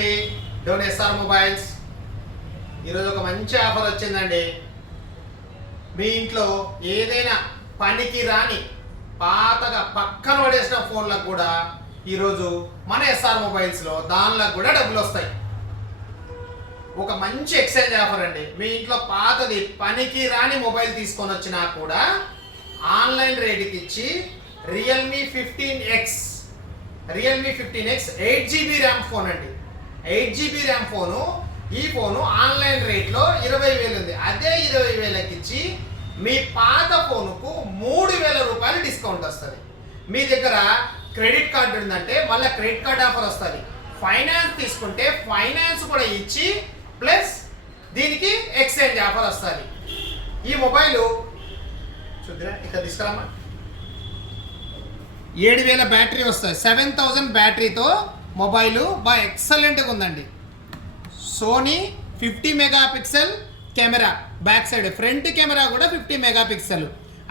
అండి, Dhone SR mobiles. ఈరోజు ఒక మంచి ఆఫర్ వచ్చిందండి. మీ ఇంట్లో ఏదైనా పనికి రాని పాతగా పక్కన పడేసిన ఫోన్లకు కూడా ఈరోజు మన ఎస్ఆర్ మొబైల్స్లో దానిలో కూడా డబ్బులు వస్తాయి. ఒక మంచి ఎక్స్చేంజ్ ఆఫర్ అండి. మీ ఇంట్లో పాతది పనికి రాని మొబైల్ తీసుకొని వచ్చినా కూడా ఆన్లైన్ రేటుకి ఇచ్చి Realme 15X 8GB RAM phone అండి. 8GB RAM phone. ఈ ఫోను ఆన్లైన్ రేట్లో 20,000 ఉంది. అదే 20,000కి ఇచ్చి మీ పాత ఫోనుకు 3,000 రూపాయలు డిస్కౌంట్ వస్తుంది. మీ దగ్గర క్రెడిట్ కార్డు ఉందంటే మళ్ళీ క్రెడిట్ కార్డ్ ఆఫర్ వస్తుంది. ఫైనాన్స్ తీసుకుంటే ఫైనాన్స్ కూడా ఇచ్చి ప్లస్ దీనికి ఎక్స్చేంజ్ ఆఫర్ వస్తుంది. ఈ మొబైల్ చూద్దా ఇక్కడ తీసుకురామా. 7,000 బ్యాటరీ వస్తుంది. 7,000 బ్యాటరీతో మొబైల్ బాగా ఎక్సలెంట్గా ఉందండి. Sony 50 megapixel camera, back side front camera కూడా 50 megapixel,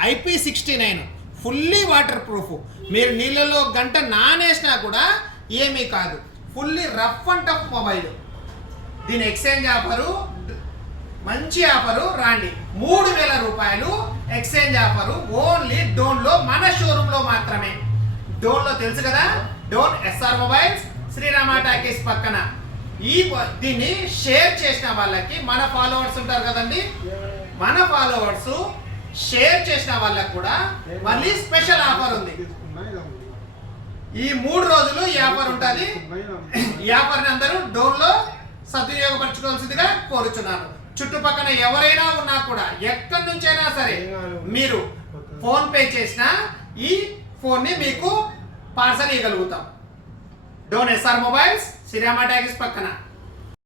IP69, fully water proof. మీరు నీళ్ళలో గంట నానేసినా కూడా ఏమీ కాదు. Fully rough and tough mobile. దీని ఎక్స్చేంజ్ ఆఫరు మంచి ఆఫరు. రాండి, 3,000 రూపాయలు ఎక్స్చేంజ్ ఆఫరు ఓన్లీ డోన్లో, మన షోరూంలో మాత్రమే. డోన్లో తెలుసు కదా, Dhone SR mobiles, Srirama talkies పక్కన. దీన్ని షేర్ చేసిన వాళ్ళకి, మన ఫాలోవర్స్ ఉంటారు కదండి, మన ఫాలోవర్స్ షేర్ చేసిన వాళ్ళకి కూడా మళ్ళీ స్పెషల్ ఆఫర్ ఉంది. ఈ 3 రోజులు ఈ ఆఫర్ ఉంటుంది. ఈ ఆఫర్ని అందరూ డోన్లో సద్వినియోగపరచుకోవాల్సిందిగా కోరుచున్నాను. చుట్టుపక్కల ఎవరైనా ఉన్నా కూడా ఎక్కడి నుంచైనా సరే మీరు ఫోన్ పే చేసినా ఈ ఫోన్ని మీకు పార్సల్ ఇవ్వగలుగుతాం. Dhone SR mobiles, Srirama talkies పక్కన.